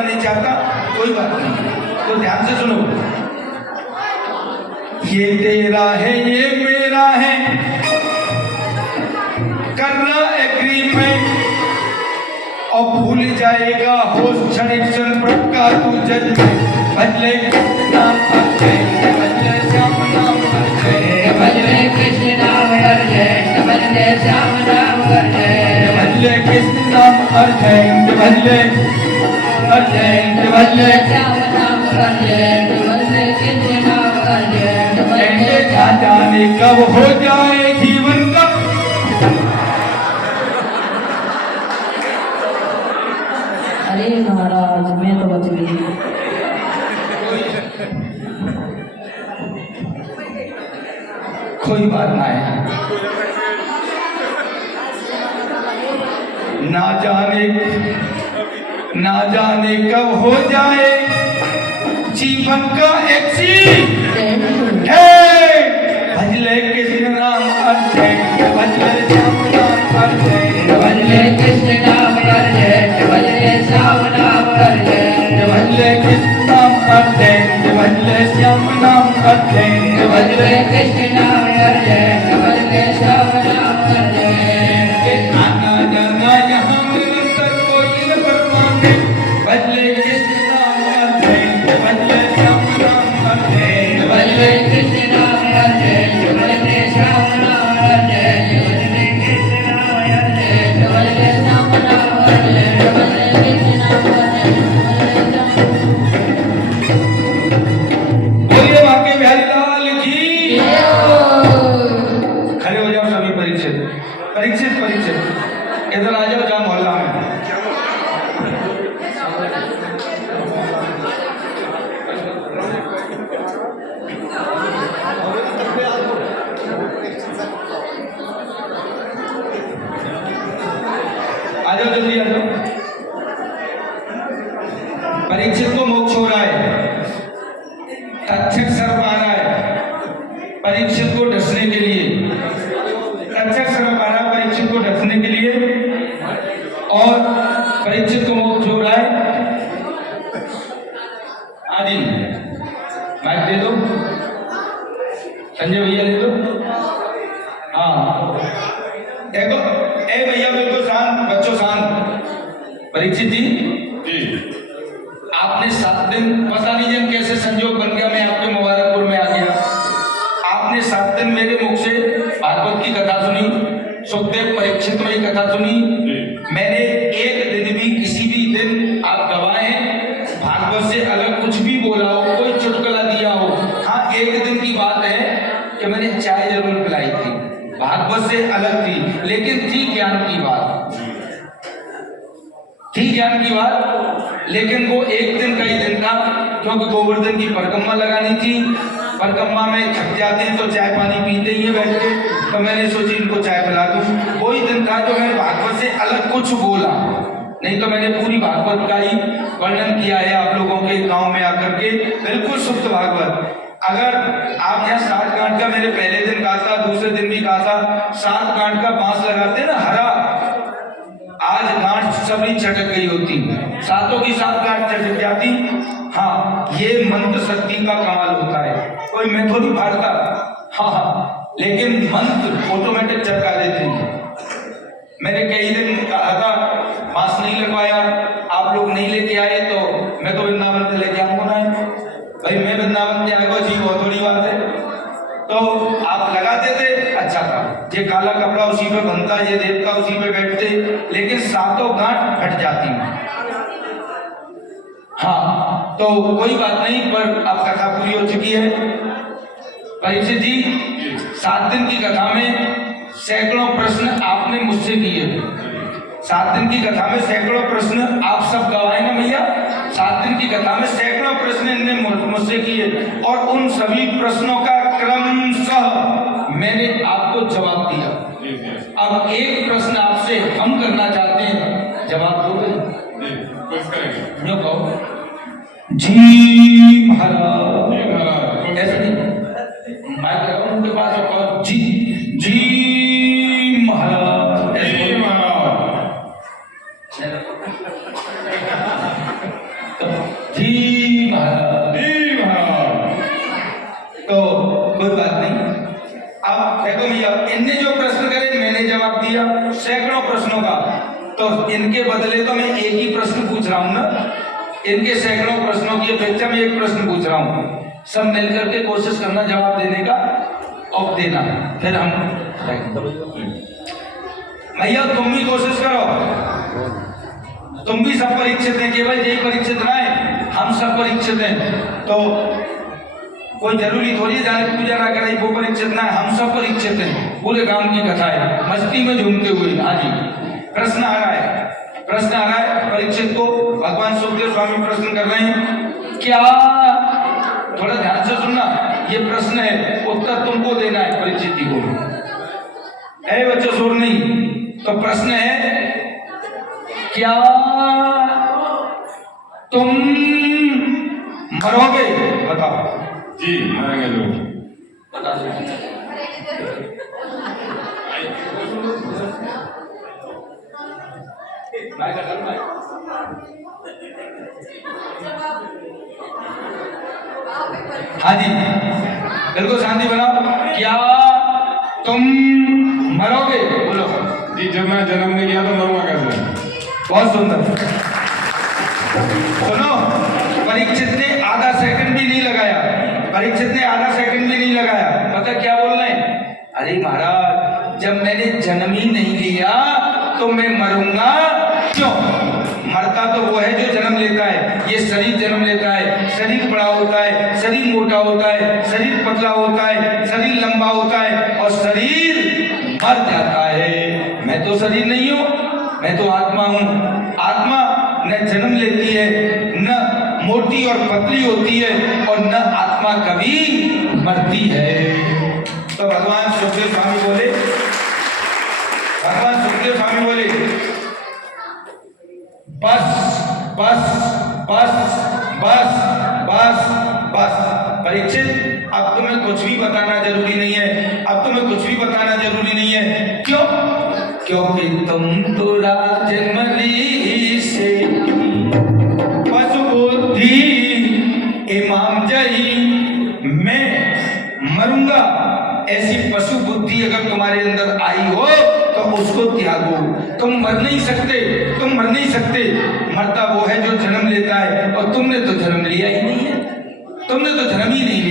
करना नहीं चाहता, कोई बात नहीं। तो ध्यान से सुनो, ये तेरा है ये मेरा है, करना एग्रीमेंट, और भूल जाएगा होश क्षण क्षण का तू जजमेंट। भजले नाम अजय, भजले श्याम नाम अजय, भजले कृष्ण नाम अजय, भजले श्याम नाम अजय, भजले कृष्ण नाम अजय, भजले अजय, भजले श्याम नाम अजय, भजले कृष्ण नाम अजय, भजले जाने कब हो जाए जीवन का। अरे महाराज मैं तो बच गई। कोई बात ना है, ना जाने कब हो जाए जीवन का एक्सीडेंट। भजले कृष्ण नाम अजय, भजले श्याम नाम अजय, भजले कृष्ण नाम अजय, भजले श्याम नाम अजय, भजले कृष्ण नाम अजय, भजले श्याम नाम अजय, भजले कृष्ण नाम अजय, भजले श्याम नाम अजय। आना जाना यहाँ निरंतर कोई न परवाने। भजले कृष्ण नाम अजय, भजले श्याम नाम अजय, भजले कृष्ण नाम अजय, भजले श्याम नाम अजय, भजले कृष्ण नाम अजय, भजले श्याम नाम अजय, भजले कृष्ण नाम अजय, बोलिए बांके बिहारी लाल की। खड़े हो जाओ सभी परीक्षित परीक्षित परीक्षित, इधर आ जाओ जहाँ मोहल्ला में। आ जाओ जल्दी आ जाओ। परीक्षित को मोक्ष हो रहा है, तक्षक सर्प आ रहा है परीक्षित को डसने के लिए, तक्षक सर्प आ रहा है परीक्षित को डसने के लिए, और परीक्षित को मोक्ष हो रहा है। आदि माइक दे दो, संजय भैया ले दो। हाँ देखो, ए भैया बिल्कुल शांत, बच्चों शांत। परीक्षित जी, आपने 7 दिन, पता नहीं जन कैसे संजोग बन गया, मैं आपके मुबारकपुर में आ गया। आपने 7 दिन मेरे मुख से भागवत की कथा सुनी, सुखदेव परीक्षित में कथा सुनी। मैंने एक दिन भी, किसी भी दिन आप गवाह हैं, भागवत से अलग कुछ भी बोला हो, कोई चुटकुला दिया हो। हाँ, एक दिन की बात है कि मैंने चाय जरूर पिलाई थी, भागवत से अलग थी, लेकिन थी ज्ञान की बात, थी ज्ञान की बात। लेकिन वो एक दिन का ही दिन था, क्योंकि गोवर्धन की परिक्रमा लगानी थी। परिक्रमा में थक जाते हैं तो चाय पानी पीते ही है बैठ के, तो मैंने सोची इनको चाय पिला दूं। वही दिन था जो मैंने भागवत से अलग कुछ बोला, नहीं तो मैंने पूरी भागवत का ही वर्णन किया है आप लोगों के गांव में आकर के, बिल्कुल शुद्ध भागवत। अगर आप यहाँ 7 गांठ का मैंने पहले दिन कहा था, दूसरे दिन भी कहा था, 7 गांठ का बांस लगाते ना हरा, आज गांठ सभी चटक गई होती, 7 की 7 गांठ चटक जाती। हाँ, ये मंत्र शक्ति का कमाल होता है, कोई मैं थोड़ी फाड़ता। हाँ, लेकिन मंत्र ऑटोमेटिक चटका देते हैं। मैंने कई दिन कहा था बांस नहीं लगवाया, आप लोग नहीं लेके आए, तो मैं तो वृंदावन से लेके आऊंगा ना भाई, मैं वृंदावन से आएगा जी, बहुत बड़ी बात है। तो आप लगाते थे, अच्छा था, ये काला कपड़ा उसी पे बनता, ये देवता उसी पे बैठते, लेकिन 7 गांठ हट जाती। हाँ, तो कोई बात नहीं, पर अब कथा पूरी हो चुकी है। परीक्षित जी, 7 दिन की कथा में सैकड़ों प्रश्न आपने मुझसे किए। 7 दिन की कथा में सैकड़ों प्रश्न आप सब गवाए ना भैया, 7 दिन की कथा में सैकड़ों प्रश्न इनने मुझसे किए, और उन सभी प्रश्नों का क्रमशः मैंने आपको जवाब दिया। अब एक प्रश्न आपसे हम करना चाहते हैं, जवाब दोगे? जो कहो जी महाराज, ऐसे नहीं, माइक लगाओ उनके पास और कहो जी जी महाराज, ऐसे इनके बदले तो मैं एक ही प्रश्न पूछ रहा हूँ ना, इनके सैकड़ों प्रश्नों की अपेक्षा में एक प्रश्न पूछ रहा हूँ। सब मिलकर के कोशिश करना जवाब देने का और देना, फिर हम भैया तुम भी कोशिश करो, तुम भी सब परीक्षित हैं, केवल यही परीक्षित ना है, हम सब परीक्षित हैं। तो कोई जरूरी थोड़ी है जाने पूजा ना करे वो परीक्षित ना है, हम सब परीक्षित हैं। पूरे गांव की कथा है, मस्ती में झूमते हुए। हाँ जी, प्रश्न आ रहा है, प्रश्न आ रहा है परीक्षित को। भगवान सुखदेव स्वामी प्रश्न कर रहे हैं, क्या, थोड़ा ध्यान से सुनना, ये प्रश्न है, उत्तर तुमको देना है परीक्षित जी को। ऐ बच्चों शोर नहीं। तो प्रश्न है, क्या तुम मरोगे? बताओ। जी मरेंगे लोग। बता दो। हाँ जी, बिल्कुल शांति बनाओ। क्या तुम मरोगे? बोलो। जी जब मैं जन्म नहीं लिया तो मरूंगा कैसे? बहुत सुंदर। सुनो, परीक्षित ने आधा सेकंड भी नहीं लगाया, परीक्षित ने आधा सेकंड भी नहीं लगाया। मतलब क्या बोल रहे हैं? अरे महाराज, जब मैंने जन्म ही नहीं लिया तो मैं मरूंगा क्यों? मरता तो वो है जो जन्म लेता है। ये शरीर जन्म लेता है, शरीर बड़ा होता है, शरीर मोटा होता है, शरीर पतला होता है, शरीर लंबा होता है और शरीर मर जाता है। मैं तो शरीर नहीं हूँ, मैं तो आत्मा हूँ। आत्मा न जन्म लेती है, न मोटी और पतली होती है और न आत्मा कभी मरती है। तो भगवान सुखदेव स्वामी बोले, भगवान सुखदेव स्वामी बोले, बस बस बस बस बस बस। परीक्षित, अब तुम्हें कुछ भी बताना जरूरी नहीं है, अब तुम्हें कुछ भी बताना जरूरी नहीं है। क्यों? क्योंकि तुम तो राजन से पशु बुद्धि इमाम जही, मैं मरूंगा। ऐसी पशु बुद्धि अगर तुम्हारे अंदर आई हो तो उसको त्यागो। तुम मर नहीं सकते, तुम मर नहीं सकते। मरता वो है जो जन्म लेता है और तुमने तो जन्म लिया ही नहीं है, तुमने तो जन्म ही नहीं लिया।